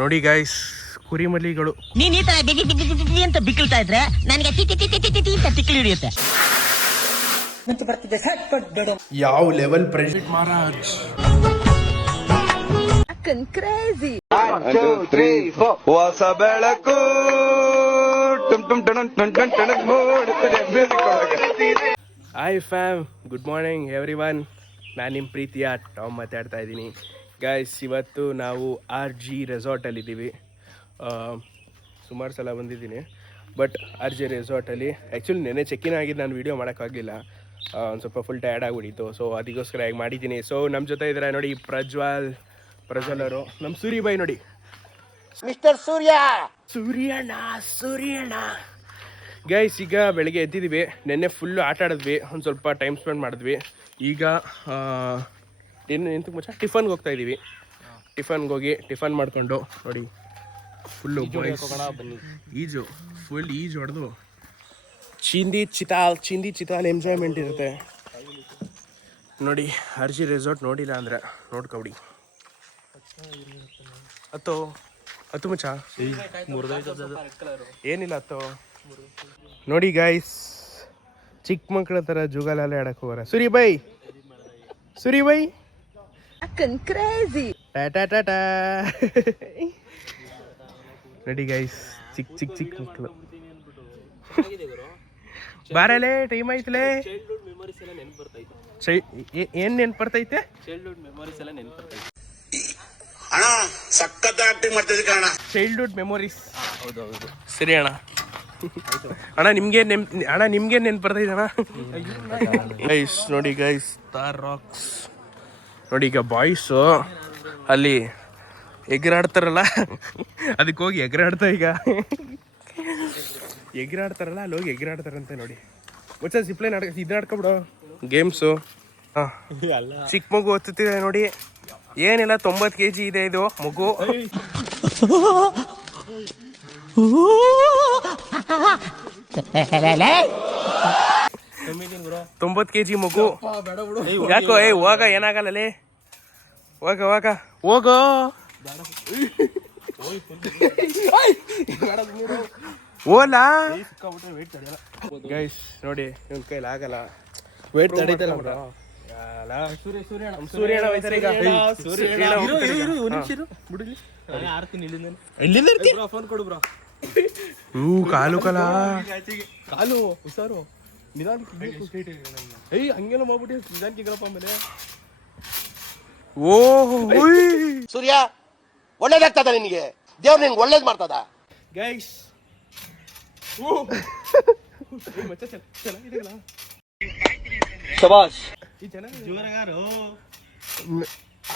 ನೋಡಿ ಗೈಸ್, ಕುರಿಮರಿಗಳು. ನೀನ್ ಈ ತರ ಬಿಗಿ ಅಂತ ಬಿಕ್ಕಳ್ತಾ ಇದ್ರೆ ನನಗೆ ಅಂತ ತಿಕ್ಕಲಿ ಹಿಡಿಯುತ್ತೆ. ಯಾವ ಲೆವೆಲ್ ಪ್ರೆಸಿಡೆಂಟ್ ಮಹಾರಾಜ್. ಕ್ರೇಜಿ. ಹೊಸ ಬೆಳಕು. Hi fam, good morning every one. ನಾನು ನಿಮ್ಮ ಪ್ರೀತಿಯ ಟಾಮ್ ಮಾತಾಡ್ತಾ ಇದ್ದೀನಿ. ಗೈಸ್, ಇವತ್ತು ನಾವು RG ರೆಸಾರ್ಟಲ್ಲಿದ್ದೀವಿ. ಸುಮಾರು ಸಲ ಬಂದಿದ್ದೀನಿ, ಬಟ್ RG ರೆಸಾರ್ಟಲ್ಲಿ ಆ್ಯಕ್ಚುಲಿ ನೆನ್ನೆ ಚೆಕ್ಕಿನ್ ಆಗಿದ್ದು ನಾನು ವೀಡಿಯೋ ಮಾಡೋಕ್ಕಾಗಲಿಲ್ಲ. ಒಂದು ಸ್ವಲ್ಪ ಫುಲ್ ಟಯರ್ಡ್ ಆಗಿಬಿಟ್ಟಿತ್ತು. ಸೊ ಅದಕ್ಕೋಸ್ಕರ ಈಗ ಮಾಡಿದ್ದೀನಿ. ಸೊ ನಮ್ಮ ಜೊತೆ ಇದ್ದಾರೆ ನೋಡಿ ಪ್ರಜ್ವಲ್ ಅವರು, ನಮ್ಮ ಸೂರಿಬಾಯಿ ನೋಡಿ, ಮಿಸ್ಟರ್ ಸೂರ್ಯಣ್ಣ. ಗೈಸ್, ಈಗ ಬೆಳಗ್ಗೆ ಎದ್ದಿದ್ದೀವಿ. ನೆನ್ನೆ ಫುಲ್ಲು ಆಟ ಆಡಿದ್ವಿ, ಒಂದು ಸ್ವಲ್ಪ ಟೈಮ್ ಸ್ಪೆಂಡ್ ಮಾಡಿದ್ವಿ. ಈಗ ಎಂತಕ್ಕೆ ಮುಂಚೆ ಟಿಫನ್ಗೆ ಹೋಗ್ತಾ ಇದ್ದೀವಿ. ಟಿಫನ್ಗೆ ಹೋಗಿ ಟಿಫನ್ ಮಾಡಿಕೊಂಡು ನೋಡಿ ಫುಲ್ಲು ಫುಲ್ ಈಜು ಹೊಡೆದು ಚಿಂದಿ ಚಿತಾಲ್ ಎಂಜಾಯ್ಮೆಂಟ್ ಇರುತ್ತೆ ನೋಡಿ. RG ರೆಸಾರ್ಟ್ ನೋಡಿಲ್ಲ ಅಂದರೆ ನೋಡ್ಕೊಬಿಡಿ. ಹತ್ತು ಮಚ್ಚ ಏನಿಲ್ಲ ಹತ್ತು ನೋಡಿ. ಗೈಸ್, ಚಿಕ್ಕ ಮಕ್ಕಳ ಥರ ಜುಗಾಲೆಲ್ಲ ಆಡಕ್ಕೆ ಹೋಗೋರ. ಸೂರಿಬಾಯಿ ಕ್ರೇಜಿ. ಟಾಟಾ ನೋಡಿ ಗೈಸ್, ಚಿಕ್ಕ ಮಕ್ಕಳು. ಬಾರಲೇ, ಟೈಮ್ ಆಯ್ತಲೇ. ಏನ್ ನೆನ್ಪು ಬರ್ತೈತೆ? Childhood memories. ಹೌದೌದು, ಸರಿ ಅಣ್ಣ. ನಿಮ್ಗೆ ನೆನ್ಪು ಬರ್ತೈತೆ ಅಣ್ಣ? ಗೈಸ್ ನೋಡಿ ಗೈಸ್, ಸ್ಟಾರ್ ರಾಕ್ಸ್ ನೋಡಿ. ಈಗ ಬಾಯ್ಸು ಅಲ್ಲಿ ಎಗರಾಡ್ತಾರಲ್ಲ, ಅದಕ್ಕೆ ಹೋಗಿ ಎಗರಾಡ್ತಾ. ಈಗ ಎಗರಾಡ್ತಾರಲ್ಲ, ಅಲ್ಲಿ ಹೋಗಿ ಎಗರಾಡ್ತಾರಂತೆ ನೋಡಿ. ಮುಚ್ಚ ಸಿಪ್ಲೈನ್ ಆಡ್ಕೊಬಿಡು ಗೇಮ್ಸು. ಹಾಂ, ಚಿಕ್ಕ ಮಗು ಓದ್ತಿದೆ ನೋಡಿ. ಏನಿಲ್ಲ, 90 kg ಇದೆ ಇದು ಮಗು. 90 kg ಮಗು. ಯಾಕೋ ಹೋಗ, ಏನಾಗಲ್ಲೇ. ಹೋಗೋ. ಓಲಾ ಗೈಸ್ ನೋಡಿ, ಇವನ್ ಕೈಲಿ ಆಗಲ್ಲ, ವೇಟ್ ತಡೀತಲ್ಲ. ಸೂರ್ಯಣ್ಣ ಹೋಯ್ತಾರೆ ಈಗ. ಕಾಲು ಹುಷಾರು, ಹಂಗೆಲ್ಲ ಮಾಡ್ಬಿಟ್ಟು ನಿಧಾನಕ್ಕೆ ಆಮೇಲೆ. ಸೂರ್ಯ, ಒಳ್ಳೇದಾಗ್ತದ ನಿನಗೆ? ದೇವ್ರು ನಿನ್ಗೆ ಒಳ್ಳೇದ್ ಮಾಡ್ತದ. ಗೈಸ್,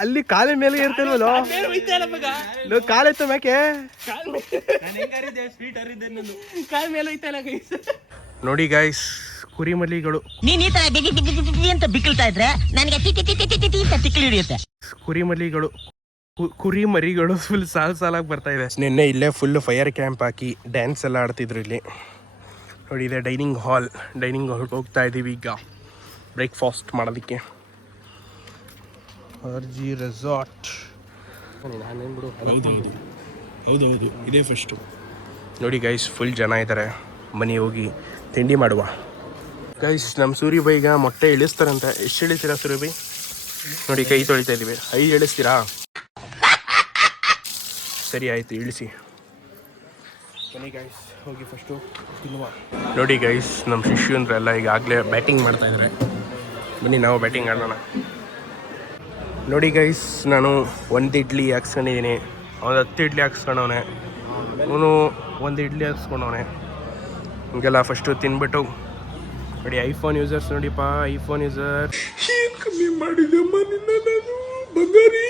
ಅಲ್ಲಿ ಕಾಲಿನ ಮೇಲೆ ಇರ್ತಲ್ವಲ್ಲ, ಕಾಲೆತ್ತ ಮ್ಯಾಕೆ ನೋಡಿ. ಗೈಸ್, ಕುರಿಮರಿಗಳು. ನೀನ್ ಈ ತರ ಬಿಗಿ ಅಂತ ಬಿಕ್ಕಳ್ತಾ ಇದ್ರೆ ನನಗೆ ಅಂತ ತಿಕ್ಕಲಿ ಹಿಡಿಯುತ್ತೆ. ಕುರಿಮರಿಗಳು ಫುಲ್ ಸಾಲಾಗಿ ಬರ್ತಾ ಇದೆ. ನಿನ್ನೆ ಇಲ್ಲೇ ಫುಲ್ ಫೈರ್ ಕ್ಯಾಂಪ್ ಹಾಕಿ ಡ್ಯಾನ್ಸ್ ಎಲ್ಲ ಆಡ್ತಿದ್ರು ಇಲ್ಲಿ ನೋಡಿ. ಇದೆ ಡೈನಿಂಗ್ ಹಾಲ್ ಹೋಗ್ತಾ ಇದ್ದೀವಿ ಈಗ ಬ್ರೇಕ್ಫಾಸ್ಟ್ ಮಾಡೋದಕ್ಕೆ. RG resort. ಹೌದು, ಇದೇ ಫಸ್ಟು ನೋಡಿ. ಗೈಸ್, ಫುಲ್ ಜನ ಇದ್ದಾರೆ. ಮನೆ ಹೋಗಿ ತಿಂಡಿ ಮಾಡುವ. ಗೈಸ್, ನಮ್ಮ ಸೂರಿಬಾಯಿ ಈಗ ಮೊಟ್ಟೆ ಇಳಿಸ್ತಾರಂತೆ. ಎಷ್ಟು ಇಳಿಸ್ತೀರಾ ಸೂರಿಬಾಯಿ? ನೋಡಿ, ಕೈ ತೊಳಿತಾ ಇದ್ದೀವಿ. 5 ಇಳಿಸ್ತೀರಾ? ಸರಿ ಆಯಿತು, ಇಳಿಸಿ. ಬನ್ನಿ ಗೈಸ್, ಹೋಗಿ ಫಸ್ಟು ತಿನ್ನುವ. ನೋಡಿ ಗೈಸ್, ನಮ್ಮ ಶಿಷ್ಯಂದ್ರೆಲ್ಲ ಈಗಾಗಲೇ ಬ್ಯಾಟಿಂಗ್ ಮಾಡ್ತಾಯಿದ್ದಾರೆ. ಬನ್ನಿ ನಾವು ಬ್ಯಾಟಿಂಗ್ ಆಡೋಣ. ನೋಡಿ ಗೈಸ್, ನಾನು 1 ಇಡ್ಲಿ ಹಾಕ್ಸ್ಕೊಂಡಿದ್ದೀನಿ. ಅವನು 10 ಇಡ್ಲಿ ಹಾಕ್ಸ್ಕೊಂಡವನೆ. ಅವನು 1 ಇಡ್ಲಿ ಹಾಕ್ಸ್ಕೊಂಡವನೆ. ಹಿಂಗೆಲ್ಲ ಫಸ್ಟು ತಿನ್ಬಿಟ್ಟು ನೋಡಿ. ಐಫೋನ್ ಯೂಸರ್ಸ್ ನೋಡಿಪ್ಪ, ಐಫೋನ್ ಯೂಸರ್. ಕಮ್ಮಿ ಮಾಡಿದಮ್ಮ ನಿನ್ನ ನಾನು ಬಂಗಾರಿ.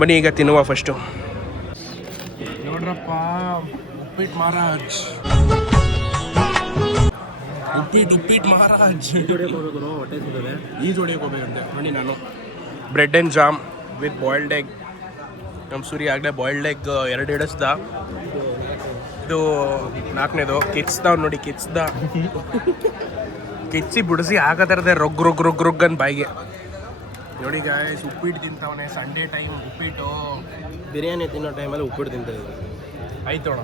ಬನ್ನಿ ಈಗ ತಿನ್ನುವ ಫಸ್ಟು. ನೋಡ್ರಪ್ಪ, ಉಪ್ಪಿಟ್ಟು ಮಹಾರಾಜ್. ಈ ಜೋಡಿಗೆ ಹೋಗ್ಬೇಕಂತೆ. ನೋಡಿ, ನಾನು bread and jam with boiled egg. ನಮ್ಮ ಸೂರ್ಯ ಆಗಲೇ ಬಾಯ್ಲ್ಡ್ ಎಗ್ 2 ಇಡಿಸ್ದ. ಇದು 4ನೇದು ಕಿಚ್ದ ನೋಡಿ. ಕಿಚ್ಚಿ ಬಿಡಿಸಿ ಹಾಕತ್ತಿರದೆ ರೊಗ್ ಅಂತ ಬಾಯಿಗೆ. ನೋಡಿ ಗಾಯ್ಸ್ ಉಪ್ಪಿಟ್ಟು ತಿಂತವನೆ ಸಂಡೇ ಟೈಮ್ ಉಪ್ಪಿಟ್ಟು. ಬಿರಿಯಾನಿ ತಿನ್ನೋ ಟೈಮಲ್ಲಿ ಉಪ್ಪಿಟ್ಟು ತಿಂತಿದ್ದೀವಿ. ಆಯ್ತು ಅಣ್ಣ.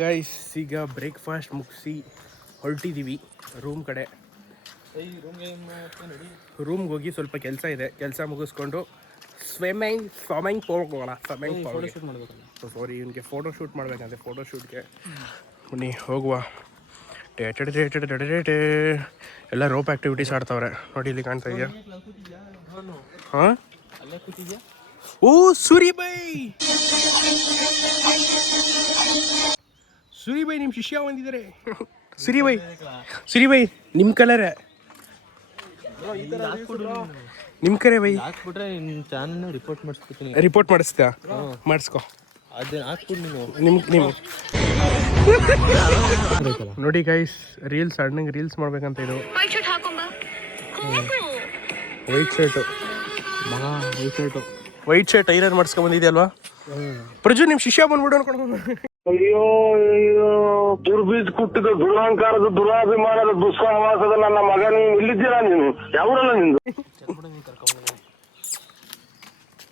ಗೈಸ್ ಈಗ ಬ್ರೇಕ್ಫಾಸ್ಟ್ ಮುಗಿಸಿ ಹೊರಟಿದ್ದೀವಿ ರೂಮ್ ಕಡೆ. ರೂಮ್ಗೆ ಹೋಗಿ ಸ್ವಲ್ಪ ಕೆಲಸ ಇದೆ, ಕೆಲಸ ಮುಗಿಸ್ಕೊಂಡು ಸ್ವಿಮ್ಮಿಂಗ್ ಹೋಗೋಣ. ಸಾರಿ ಇವನಿಗೆ ಫೋಟೋ ಶೂಟ್ ಮಾಡ್ಬೇಕಂತೆ. ಫೋಟೋ ಶೂಟ್ಗೆ ಬನ್ನಿ ಹೋಗುವ. ಎಲ್ಲ ರೋಪ್ ಆ್ಯಕ್ಟಿವಿಟೀಸ್ ಆಡ್ತವ್ರೆ ನೋಡಿ, ಇಲ್ಲಿ ಕಾಣ್ತಾ ಇದೆಯಾ? ಹಾಂ ಓ ಸೂರಿಬೈ ನಿಮ್ಮ ಶಿಷ್ಯ ಬಂದಿದ್ದಾರೆ. ಸುರಿಬೈ ನಿಮ್ಮ ಕಲರೇ, ನಿಮ್ಮ ಕರೆ ಬೈ. ಹಾಕ್ಬಿಟ್ರೆ ನಿನ್ನ ಚಾನಲ್ನ ರಿಪೋರ್ಟ್ ಮಾಡಿಸ್ತಾ? ಮಾಡಿಸ್ಕೊ. ಅದನ್ನ ಹಾಕ್ಬಿಟ್ಟು ನೀವು ನೋಡಿ ಗೈಸ್, ರೀಲ್ಸ್ ಅಣ್ಣಂಗೆ ರೀಲ್ಸ್ ಮಾಡ್ಬೇಕಂತ ಇದು. ವೈಟ್ ಶರ್ಟ್ ಐರನ್ ಮಾಡಿಸ್ಕೊಂಡ್ ಬಂದಿದೆಯಲ್ವಾ ಪ್ರಜು? ನಿಮ್ಮ ಶಿಷ್ಯ ಬಂದ್ಬಿಡು ಅನ್ಕೊಂಡು. ಅಯ್ಯೋ ದುರ್ಬೀಜ್ ಕುಟ್ಟಿದ ದುರಹಂಕಾರದ ದುರಾಭಿಮಾನದ ದುಸ್ಸಹವಾಸದ ನನ್ನ ಮಗ, ನೀನು ಇಲ್ಲಿದ್ದೀರಾ? ನೀನು ಯಾವೂರಲ್ಲ ನಿಂದು?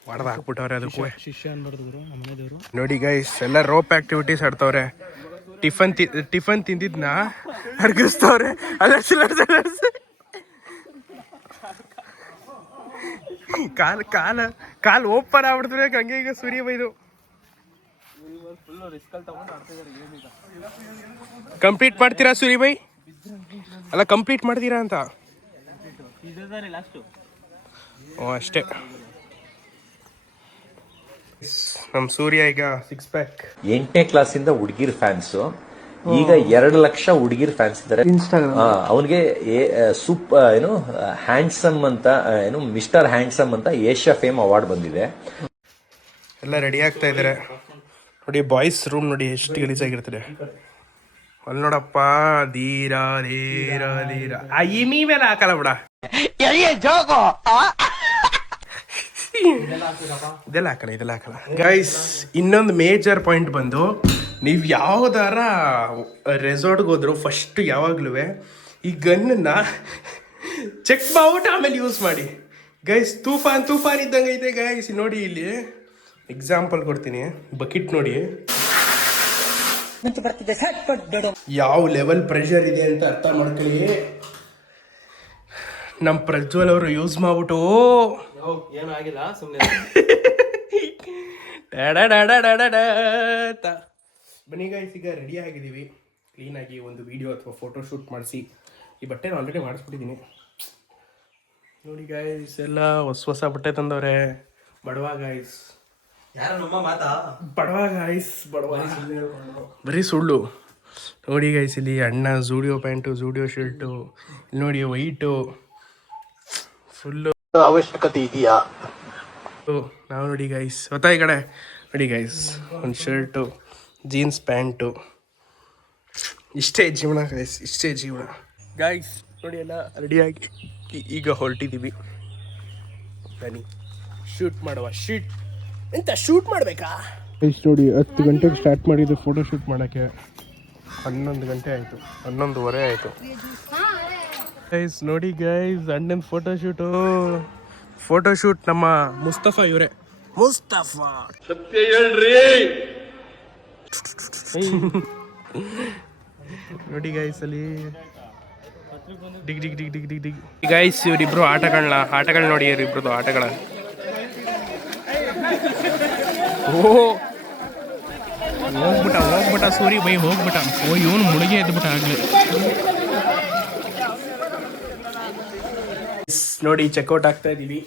ಹೊಡೆದು ಹಾಕ್ಬಿಟ್ಟವ್ರೆ ಅದಕ್ಕೂ. ಶಿಷ್ಯ ಅನ್ಬಾರ್ದು ಗುರು, ನಮ್ಮ ಮನೆದೇವರು. ನೋಡಿ ಗೈಸ್ ಎಲ್ಲ ರೋಪ್ ಆಕ್ಟಿವಿಟೀಸ್ ಆಡ್ತವ್ರೆ. ಟಿಫನ್ ತಿಂದಿದ್ನ ಅರ್ಗಿಸ್ತವ್ರೆ. ಕಾಲ್ ಓಪನ್ ಆಗ್ಬಿಡ್ತಾರೆ ಹಂಗೆ. ಈಗ ಸೂರ್ಯ ಬೈದು ಕಂಪ್ಲೀಟ್ ಮಾಡ್ತೀರಾ ಸೂರಿ ಬೈ? ಅಲ್ಲ ಕಂಪ್ಲೀಟ್ ಮಾಡ್ತೀರಾ ಅಂತ. ಓ ಅಷ್ಟೇ. ನಮ್ಮ ಸೂರ್ಯ ಈಗ 6 ಪ್ಯಾಕ್. 8ನೇ ಕ್ಲಾಸಿಂದ ಹುಡುಗಿರ್ ಫ್ಯಾನ್ಸು, ಈಗ 2 ಲಕ್ಷ ಹುಡುಗಿರ್ ಫ್ಯಾನ್ಸ್ ಇದ್ದಾರೆ. ಅವನಿಗೆ ಹ್ಯಾಂಡ್ಸಮ್ ಅಂತ ಮಿಸ್ಟರ್ ಹ್ಯಾಂಡ್ಸಮ್ ಅಂತ ಏಷ್ಯಾ ಫೇಮ್ ಅವಾರ್ಡ್ ಬಂದಿದೆ. ಎಲ್ಲ ರೆಡಿ ಆಗ್ತಾ ಇದ್ದಾರೆ ನೋಡಿ. ಬಾಯ್ಸ್ ರೂಮ್ ನೋಡಿ ಎಷ್ಟು ಗಲೀಜಾಗಿರ್ತದೆ. ಅಲ್ಲಿ ನೋಡಪ್ಪ, ಧೀರ ಧೀರ ಧೀರ ಇಮಿ ಮೇಲೆ ಹಾಕಲ್ಲ ಬಿಡ. ಇದೆಲ್ಲ ಹಾಕಲ್ಲ ಗೈಸ್. ಇನ್ನೊಂದು ಮೇಜರ್ ಪಾಯಿಂಟ್ ಬಂದು, ನೀವು ಯಾವ್ದಾರ ರೆಸಾರ್ಟ್ಗೆ ಹೋದ್ರು ಫಸ್ಟ್ ಯಾವಾಗ್ಲೂ ಈ ಗನ್ನ ಚೆಕ್ ಮಾಡ್ಬಿಟ್ಟು ಆಮೇಲೆ ಯೂಸ್ ಮಾಡಿ ಗೈಸ್. ತೂಫಾನ್ ಇದ್ದಂಗೆ ಐತೆ ಗೈಸ್. ನೋಡಿ ಇಲ್ಲಿ ಎಕ್ಸಾಂಪಲ್ ಕೊಡ್ತೀನಿ. ಬಕೆಟ್ ನೋಡಿ ಯಾವ ಲೆವೆಲ್ ಪ್ರೆಷರ್ ಇದೆ ಅಂತ ಅರ್ಥ ಮಾಡ್ಕೊಳ್ಳಿ. ನಮ್ಮ ಪ್ರಜ್ವಲ್ ಅವರು ಯೂಸ್ ಮಾಡ್ಬಿಟ್ಟು ಏನೂ ಆಗಿಲ್ಲ, ಸುಮ್ಮನೆ ಬನ್ನಿ ಗೈಸ್, ಈಗ ರೆಡಿ ಆಗಿದ್ದೀವಿ. ಕ್ಲೀನಾಗಿ ಒಂದು ವಿಡಿಯೋ ಅಥವಾ ಫೋಟೋ ಶೂಟ್ ಮಾಡಿಸಿ ಈ ಬಟ್ಟೆನ ಆಲ್ರೆಡಿ ಮಾಡಿಸ್ಬಿಟ್ಟಿದ್ದೀನಿ. ನೋಡಿ ಗೈಸ್, ಎಲ್ಲ ಹೊಸ ಬಟ್ಟೆ ತಂದವ್ರೆ. ಬಡವ ಗೈಸ್, ಬರೀ ಸುಳ್ಳು. ನೋಡಿ ಗೈಸ್, ಇಲ್ಲಿ ಅಣ್ಣ ಝೂಡಿಯೋ ಪ್ಯಾಂಟು, ಝೂಡಿಯೋ ಶರ್ಟು, ಇಲ್ಲಿ ನೋಡಿ ವೈಟು ಫುಲ್ಲು ಅವಶ್ಯಕತೆ ಇದೆಯಾ? ನಾವು ನೋಡಿ ಗೈಸ್ ಹೊತ್ತ ಈ ಕಡೆ ನೋಡಿ ಗೈಸ್, ಒಂದು ಶರ್ಟು, ಜೀನ್ಸ್ ಪ್ಯಾಂಟು. ಇಷ್ಟೇ ಜೀವನ ಗೈಸ್, ಇಷ್ಟೇ ಜೀವನ ಗೈಸ್. ನೋಡಿ ಎಲ್ಲ ರೆಡಿಯಾಗಿ ಈಗ ಹೊರಟಿದ್ದೀವಿ. ಬನ್ನಿ ಶೂಟ್ ಮಾಡುವ. ಶೂಟ್ ಮಾಡಬೇಕಾ ಗೈಸ್? ನೋಡಿ 10 ಗಂಟೆಗೆ ಸ್ಟಾರ್ಟ್ ಮಾಡಿದ್ದು ಫೋಟೋ ಶೂಟ್ ಮಾಡೋಕ್ಕೆ. 11 ಗಂಟೆ ಆಯಿತು, 11:15 ಆಯಿತು ಗೈಸ್. ನೋಡಿ ಗೈಸ್, ಅಣ್ಣನ ಫೋಟೋ ಶೂಟ್ ನಮ್ಮ ಮುಸ್ತಫಾ ಇವರೇ. ಮುಸ್ತಫಾ ಸತ್ಯ ಹೇಳ್ರಿ. ನೋಡಿ ಗೈಸ್, ಅಲ್ಲಿ ಡಿಗ್ ಡಿಗ್ ಡಿಗ್ ಡಿಗ್ ಡಿಗ್ ಡಿಗ್ ಗೈಸ್. ಇವರಿಬ್ರು ಆಟಗಳು ನೋಡಿ, ಇವರಿಬ್ರದ್ದು ಆಟಗಳ. ಹೋಗ್ಬಿಟ್ಟ ಸೂರಿ ಬೈ, ಹೋಗ್ಬಿಟ್ಟ. ಇವನು ಮುಳುಗಿ ಎದ್ಬಿಟ್ಟ ಆಗ್ಲಿ. ನೋಡಿ ಚೆಕ್ಔಟ್ ಆಗ್ತಾ ಇದ್ದೀವಿ.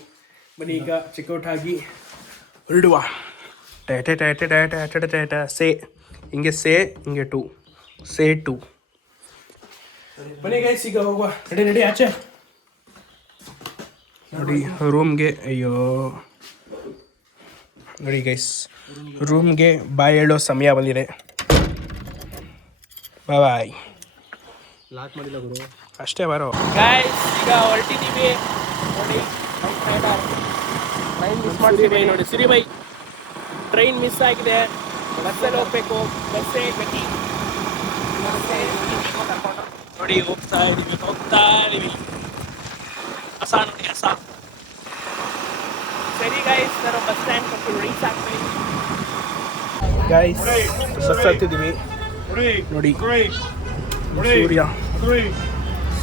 ಬನ್ನಿ ಈಗ ಚೆಕ್ಔಟ್ ಆಗಿ ಹೊರಡುವ. ಸೇ ಹಿಂಗೆ, ಹಿಂಗೆ 2 ಸೇ 2. ಬನ್ನಿ ಗೈಸ್, ಈಗ ಹೋಗುವ. ನಡಿ ಆಚೆ. ನೋಡಿ ರೂಮ್ಗೆ, ಅಯ್ಯೋ ನೋಡಿ ಗೈಸ್, ರೂಮ್ಗೆ ಬಾಯ್ ಹೇಳೋ ಸಮಯ ಬಂದಿದೆ. ಬಾಯ್. ಲಾಕ್ ಮಾಡಿಲ್ಲ ಗುರು, ಅಷ್ಟೇ ಬರೋ ಗೈಸ್. ಈಗ ಹೊರಟಿದ್ದೀವಿ ನೋಡಿ. ಟ್ರೈನ್ ಮಿಸ್ ಮಾಡ್ತೀವಿ ನೋಡಿ. ಸಿರಿ ಬೈ ಟ್ರೈನ್ ಮಿಸ್ ಆಗಿದೆ. ಬಸ್ಸಲ್ಲಿ ಹೋಗ್ಬೇಕು. ಬಸ್ಸೇ ಗತಿ ನೋಡಿ. ಹೋಗ್ತಾ ಇದೀವಿ. ಹಸ ನೋಡಿ, ಹಸ ಸರಿ ಗೈಸ್, ನಾನು ಬಸ್ ಸ್ಟ್ಯಾಂಡ್ ರೀಚ್ ಆಗ್ತೀನಿ ಗೈಸ್. ಬಸ್ ಹತ್ತಿದ್ದೀವಿ ನೋಡಿ.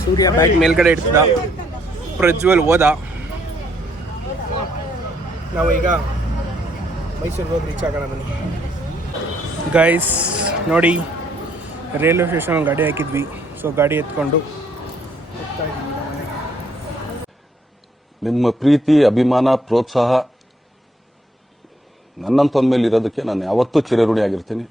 ಸೂರ್ಯ ಬ್ಯಾಗ್ ಮೇಲ್ಗಡೆ ಇಡ್ತಿದ್ದ, ಪ್ರಜ್ವಲ್ ಹೋದ. ನಾವು ಈಗ ಮೈಸೂರಿಗೆ ಹೋಗಿ ರೀಚ್ ಆಗೋಣ ಬನ್ನಿ ಗೈಸ್. ನೋಡಿ, ರೈಲ್ವೆ ಸ್ಟೇಷನ್ ಗಾಡಿ ಹಾಕಿದ್ವಿ. ಸೊ ಗಾಡಿ ಎತ್ಕೊಂಡು ಹೋಗ್ತಾ ಇದ್ದೀವಿ ಮನೆಗೆ. ನಿಮ್ಮ ಪ್ರೀತಿ, ಅಭಿಮಾನ, ಪ್ರೋತ್ಸಾಹ ನನ್ನಂತೊಂದ ಮೇಲೆ ಇರೋದಕ್ಕೆ ನಾನು ಯಾವತ್ತೂ ಚಿರಋಣಿ ಆಗಿರ್ತೀನಿ.